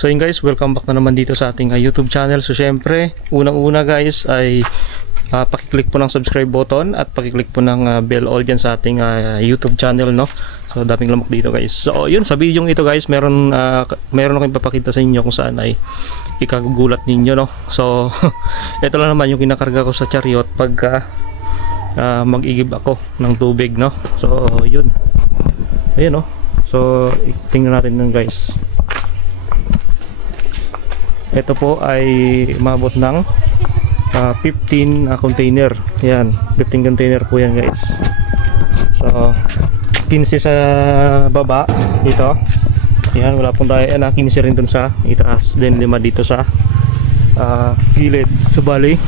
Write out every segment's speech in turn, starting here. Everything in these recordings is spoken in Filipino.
So yun guys, welcome back na naman dito sa ating YouTube channel. So syempre, unang-una guys ay pakiclick po ng subscribe button at pakiclick po ng bell all dyan sa ating YouTube channel, no? So daming lamok dito guys. So yun, sa video ito guys, meron akong ipapakita sa inyo kung saan ay ikagugulat ninyo, no? So ito lang naman yung kinakarga ko sa chariot pagka mag-igib ako ng tubig, no? So yun, ayun, no? So tingnan natin nun guys. Ito po ay umabot ng 15 container. Yan, 15 container po yan guys. So 15 sa baba dito. Yan, wala pong tayo. 15 rin dun sa itaas. Then 5 dito sa gilid. So bali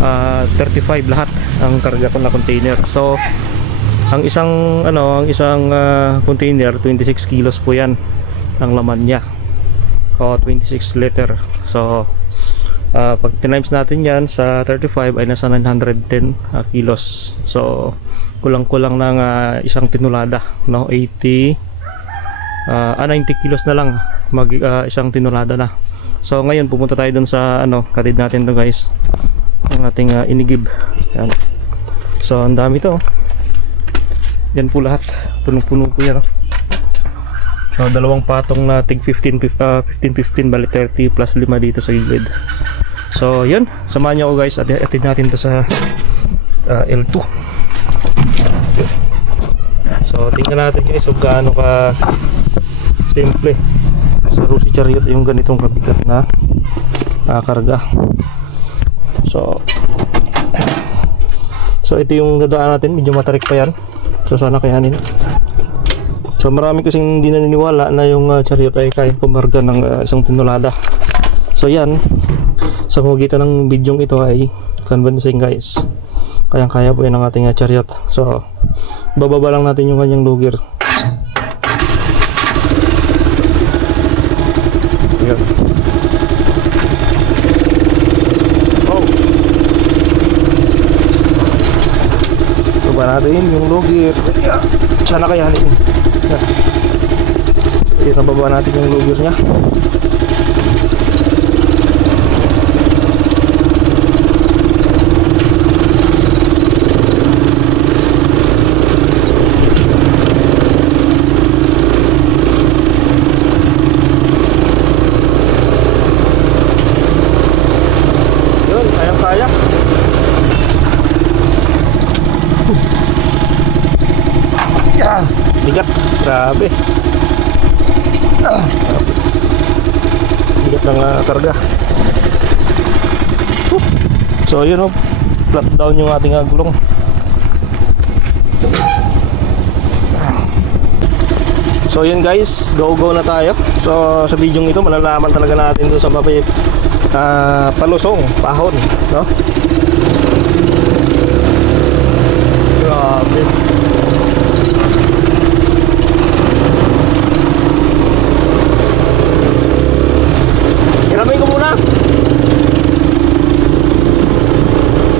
35 lahat ang karga ko na container. So ang isang container 26 kilos po yan ang laman niya. O 26 liter. So pag times natin yan sa 35 ay nasa 910 kilos. So kulang-kulang ng isang tinulada, no? 90 kilos na lang isang tinulada na. So ngayon pupunta tayo dun sa katid natin to guys, ang ating inigib. Yan. So ang dami to. Yan po lahat, punong-puno po yan, no? So dalawang patong na tig 15 bali 30 plus 5 dito sa gilid. So yun, samahan nyo ako guys at atid natin to sa L2. So tingnan natin guys kung gaano ka simple sa Rusi Chariot yung ganitong kabigat na karga. So ito yung dadaan natin, medyo matarik pa yan. So sana kayanin. So marami kasing hindi naniniwala na yung chariot ay kaya kumarga ng isang tinulada. So yan, sa pagitan ng bidyong ito ay convincing guys. Kayang-kaya po yan ng ating chariot. So bababa lang natin yung kanyang lugir. Ayan. Oh. Baba natin yung lugir. Sana kayanin. Ayan, nababa natin yung lugir nya. Yun, kayang-kaya. Yeah, bigat, grabe. Bigat ng karga. So yun, flat down yung ating gulong. So yun guys, go na tayo. So sa video ito malalaman talaga natin doon sa mapay palusong, pahon, no? Grabe. Iramay ko muna.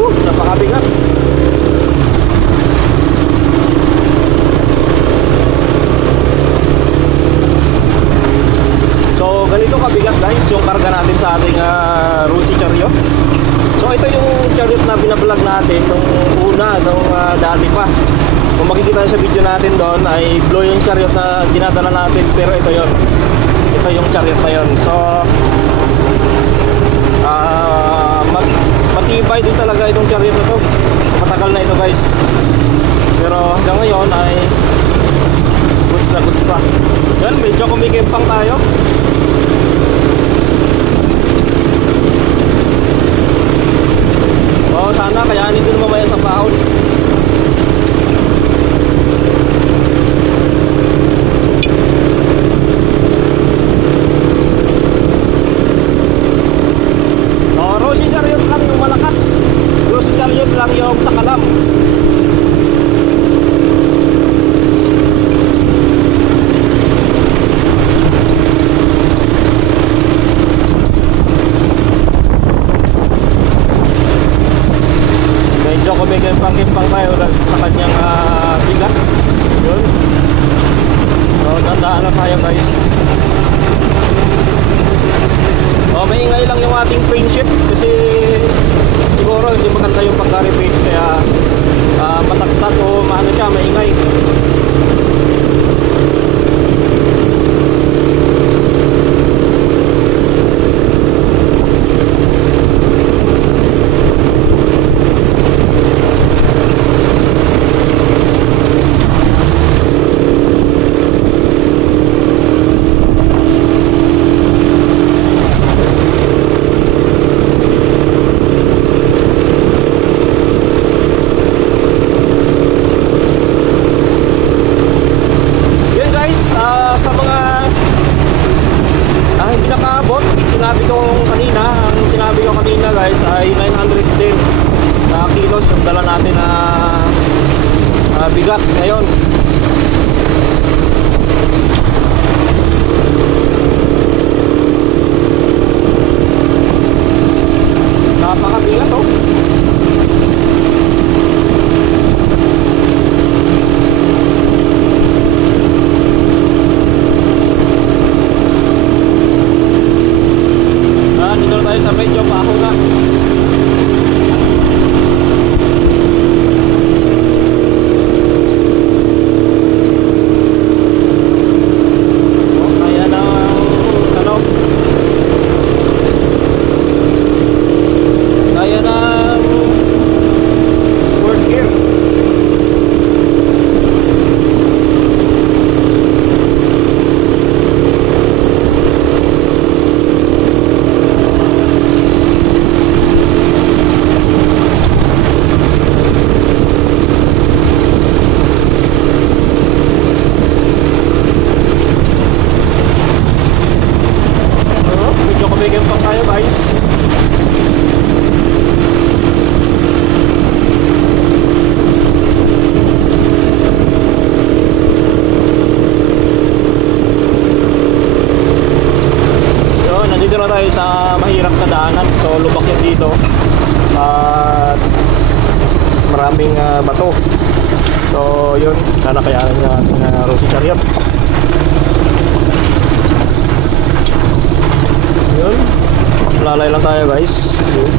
Napakabigat. So ganito kabigat guys yung karga natin sa ating Rusi Chariot. So ito yung chariot na binablog natin nung dati pa. Kung makikita sa video natin doon ay blue yung chariot na dinadala natin, pero ito yung chariot na yon. So matibay din talaga itong chariot na to. Matagal na ito guys, pero hanggang ngayon ay goods na goods pa. Yan, medyo kumikimpang tayo. So sana kayanin din mamaya sa pahon. Rusi Chariot lang yung malakas. Rusi Chariot lang yung sa kalam. sinabi ko kanina guys ay 910 na kilos yung dala natin na bigat ngayon. Napakabigat oh. Dito na tayo sa medyo baho na. Sa mahirap na daanan, so lubak yan dito at maraming bato, so yun, sana kayanan yung ating Rosy Chariot. Yun, lalay lang tayo guys. Yun.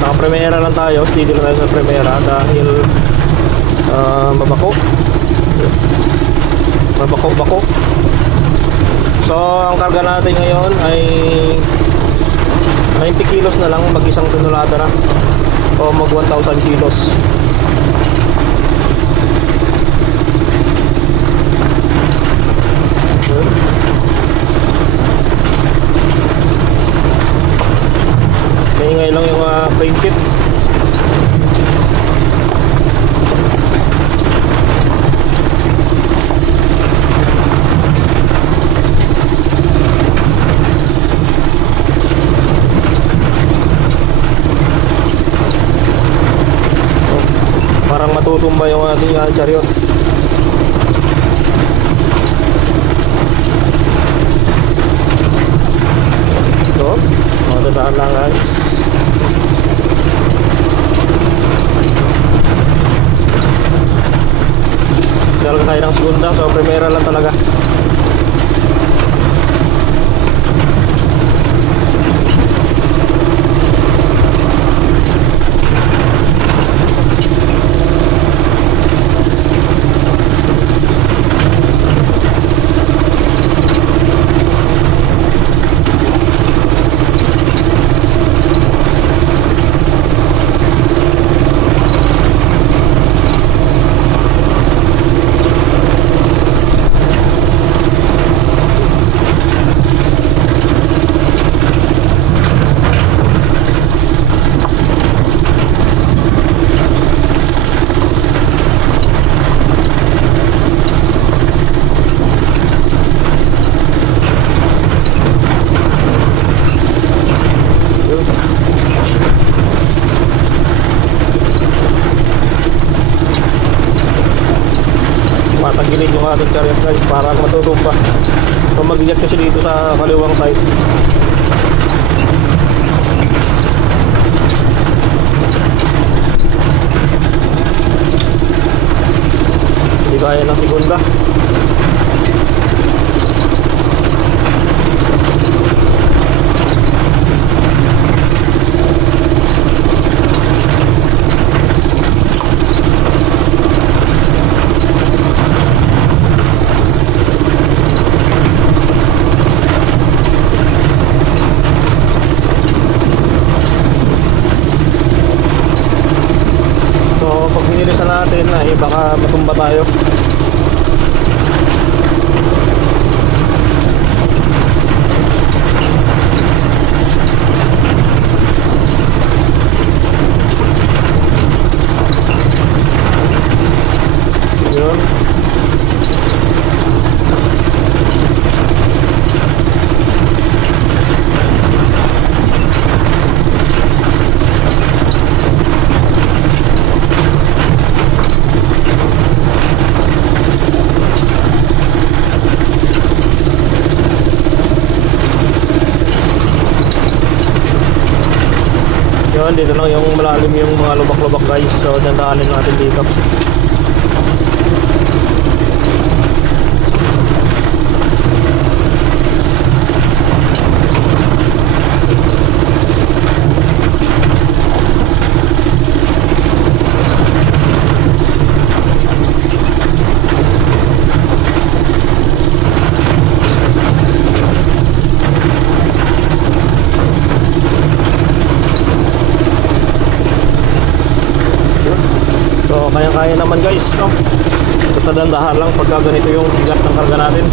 Naka-primera lang tayo, steady lang tayo sa primera dahil mabako. So ang karga natin ngayon ay 90 kilos na lang, mag-isang tonelada na o mag 1,000 kilos. Maingay lang yung plane kit. Parang matutumba yung ating chariot. So, matadaan lang guys. Dalaga tayo ng segunda, so primera lang talaga. Matagilid yung ating chariot guys, parang matutumba. So mag-ingat kasi dito sa kaliwang side. Hindi kaya ng segunda. Natin na baka matumba tayo. dito lang yung malalim yung mga lubak-lubak guys. So dandahanin natin dito. Kaya naman guys, no? Basta dandahan lang pagka ganito yung sigat ng karga natin.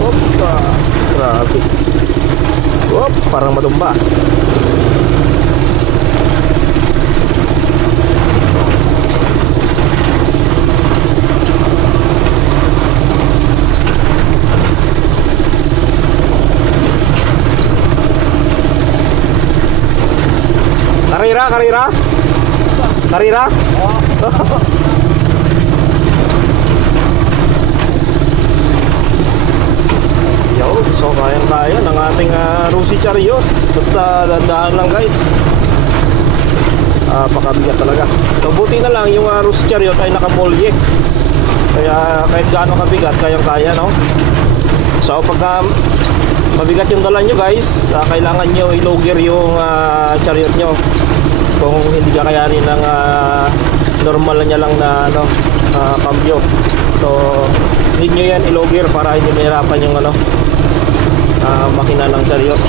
Opa, grabe. Op, parang madumba. Karira? Yo, so kayang-kaya ng ating Rusi Chariot. Basta dandahan lang guys. Pakabigat talaga. So buti na lang yung Rusi Chariot ay nakamolye. Kaya kahit gaano kabigat, kayang-kaya, no? So pagka mabigat yung dala nyo guys, kailangan nyo i-loger yung chariot nyo. Kung hindi ka kayanin ng normal niya lang na cambio. So need nyo yan i-loger para hindi mahirapan yung makina ng chariot.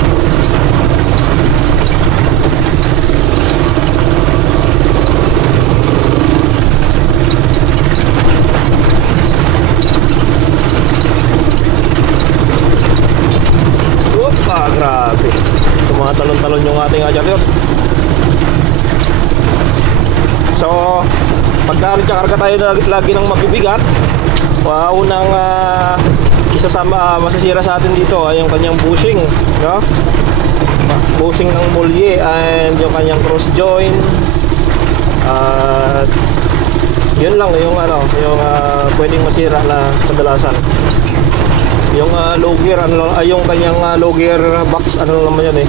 Grabe, tumatalon-talon yung ating chariot. So pagka nagkakarga tayo lagi ng mabibigat, unang isa sa masisira sa atin dito ay yung kanyang bushing, no? Bushing ng molye and yung kanyang cross joint. Yun lang yung yung pwedeng masira na kadalasan. Yung loger, yung kanyang loger box, naman yan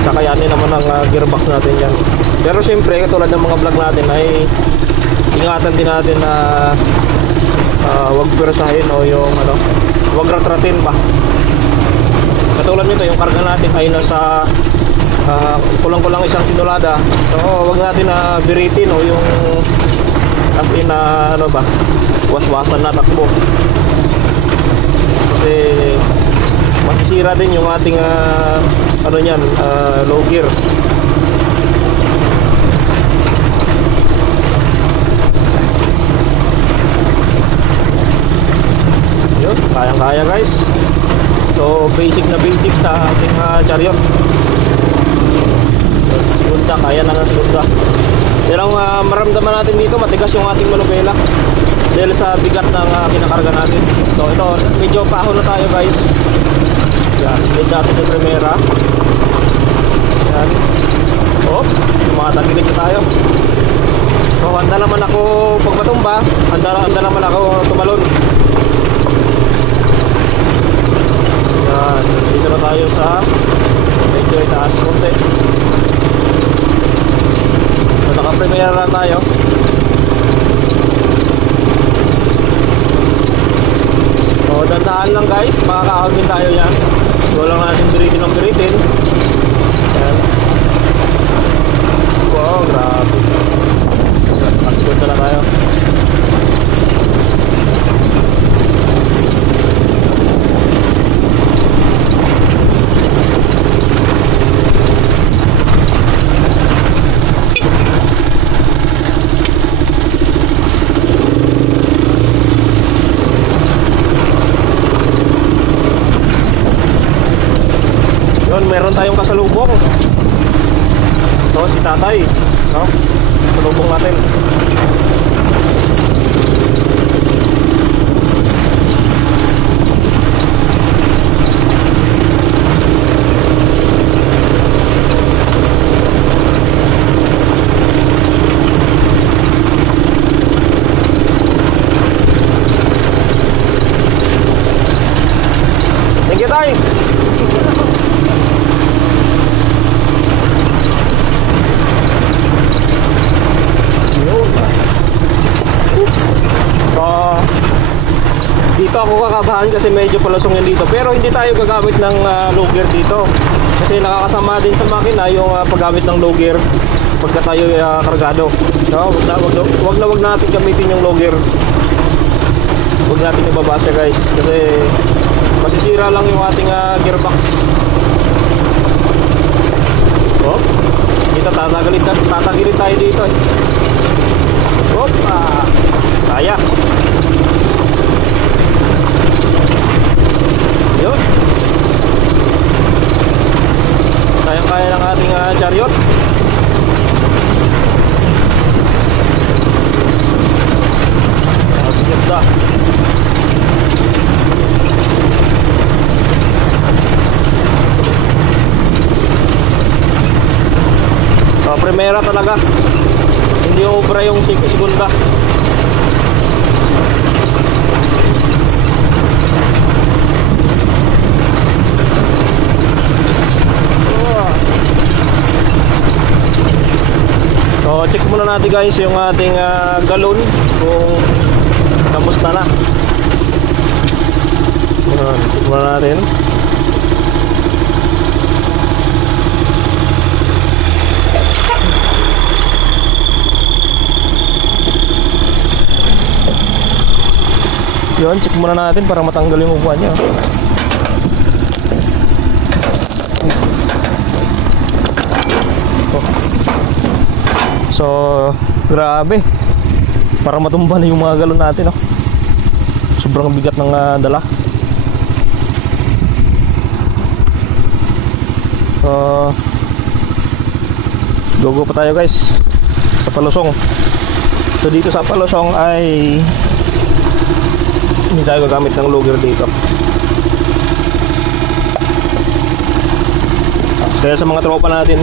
kakayanin naman ang gearbox natin yan. Pero syempre katulad ng mga vlog natin ay ingatan din natin na wag pwersahin o yung wag ratratin ba. Katulad nito, yung karga natin ay nasa kulang-kulang 1 tonelada. So wag natin biritin o yung as in waswasan na takbo. Kasi masisira din yung ating low gear. Yun, kayang-kaya guys. So basic na basic sa ating chariot. Segunda, kaya na ng segunda. Yan ang maramdaman natin dito, matigas yung ating manubela dahil sa bigat ng kinakarga natin. So ito, medyo paahon na tayo guys. Yan, need natin yung primera. Yan. Oh, tumatagilid na tayo. So handa naman ako pag matumba, handa naman ako tumalon. Yan, dito na tayo sa medyo itaas konti. So naka-primera na tayo. So dandahan lang guys, makakahon din tayo yan. So lang natin biritin ng biritin. Yan. Wow, grabe. Pasipot na tayo. Meron tayong kasalubong. So si tatay, no? Kasalubong natin. Thank you, tay. babahan kasi medyo palusong yan dito. Pero hindi tayo gagamit ng logger dito. Kasi nakakasama din sa makina yung paggamit ng logger pagka tayo kargado. No? Wag natin gamitin yung logger. Wag natin ibabasa guys kasi masisira lang yung ating gearbox. Oh, kita tatagilid tayo dito eh. Opa, kaya. Yun. Kaya ng ating chariot. Ganda. So, primera talaga. Hindi obra yung segunda. So, check muna natin guys yung ating galon kung kamusta na. Check muna natin. Yun, check muna natin para matanggal yung upuan niya. So, grabe. Para matumba na yung mga galon natin, oh. Sobrang bigat ng dala. So, go pa tayo guys sa Palusong. So dito sa Palusong ay hindi tayo gagamit ng logger dito. Kaya sa mga tropa natin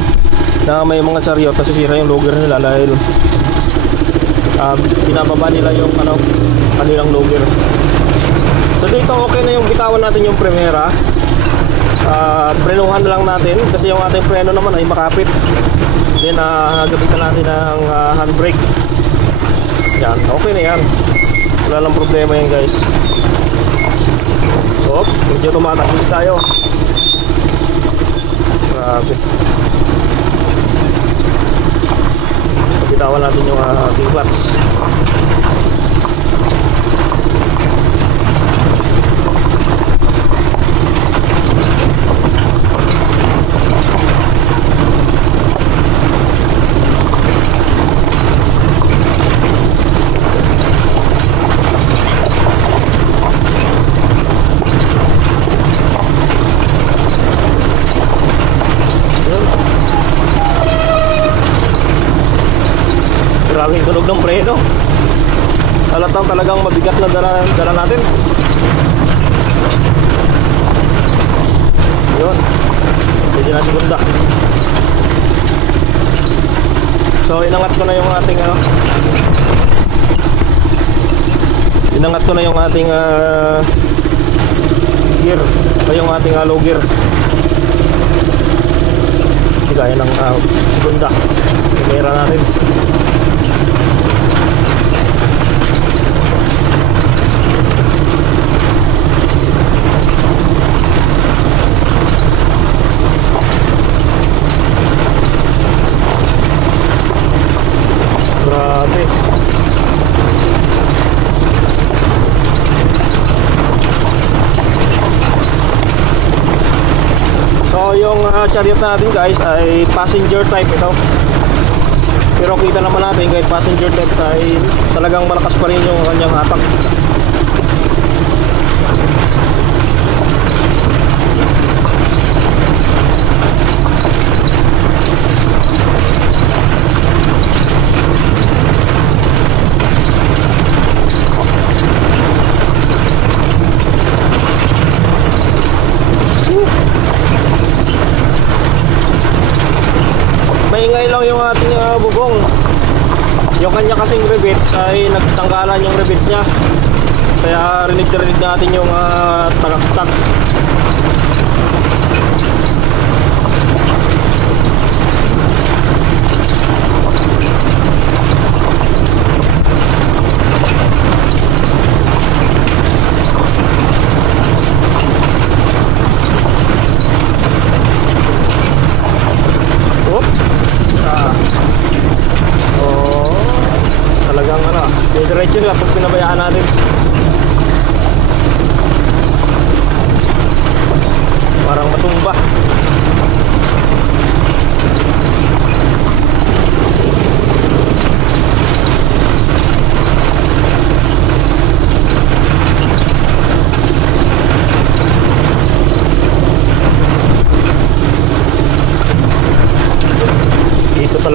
na may mga chariot kasi sira yung logger nila dahil binababa nila yung kanilang logger. So dito okay na yung bitawan natin yung primera. Prenuhan na lang natin kasi yung ating preno naman ay makapit. Then gabitan natin ng handbrake. Yan, okay na yan. Wala lang problema yan guys. So, medyo tumatakbo tayo. Grabe. Bitawan natin yung ating clutch. Grabing tunog ng preno. Halatang talagang mabigat na dala natin. Yun. Pwede na segunda. So inangat ko na yung ating gear o yung ating low gear. Hindi kaya ng segunda. Kamera natin. Grabe. So yung chariot natin guys ay passenger type ito. Pero kita naman natin kahit passenger type ay talagang malakas pa rin yung kanyang hatak. Maingay lang yung ating bubong. Yung kanya kasing rivets ay nagtanggalan yung rivets niya. Kaya rinig natin yung tagaktak.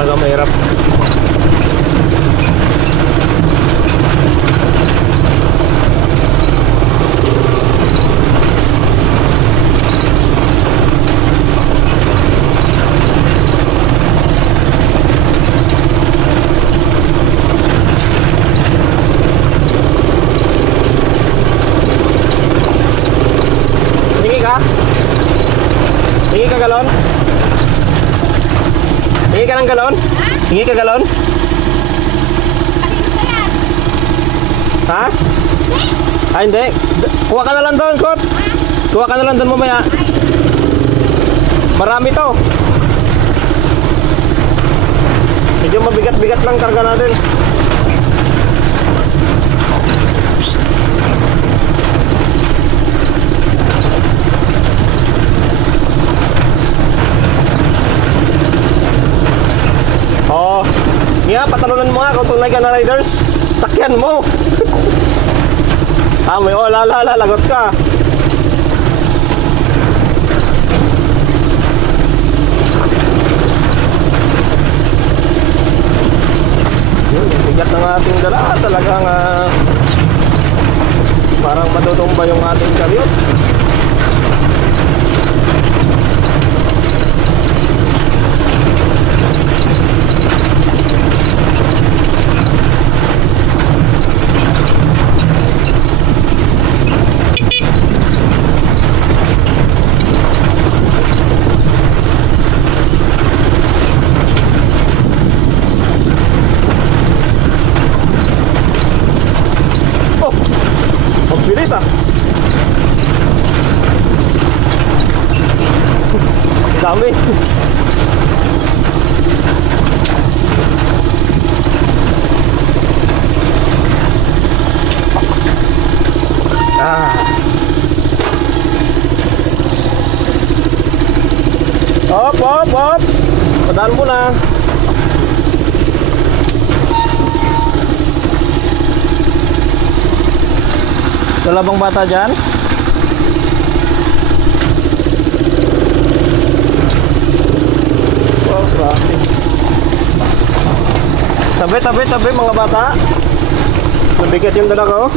talaga mahirap. Hingi ka galon? Hingi ka ng galon? Hingi ka galon? Ha? Ay hindi. Kuha ka na lang doon, Kot. Kuha ka na lang doon mamaya. Marami to. Medyo mabigat-bigat lang karga natin. Oh, nga patalunan mo nga kung tunay ka na riders. Sakyan mo. May lagot ka. Yun, bigat ng ating dala. Talagang parang madutumba yung ating karyot. Bilis ah. Dami. Op. Padaan mo na. Wala bang bata dyan? Oh, grabe. Tabi mga bata. Nabigat yung dala ko.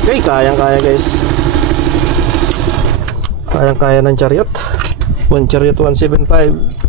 Okay, kayang-kaya guys. Kayang-kaya ng chariot. One chariot 175.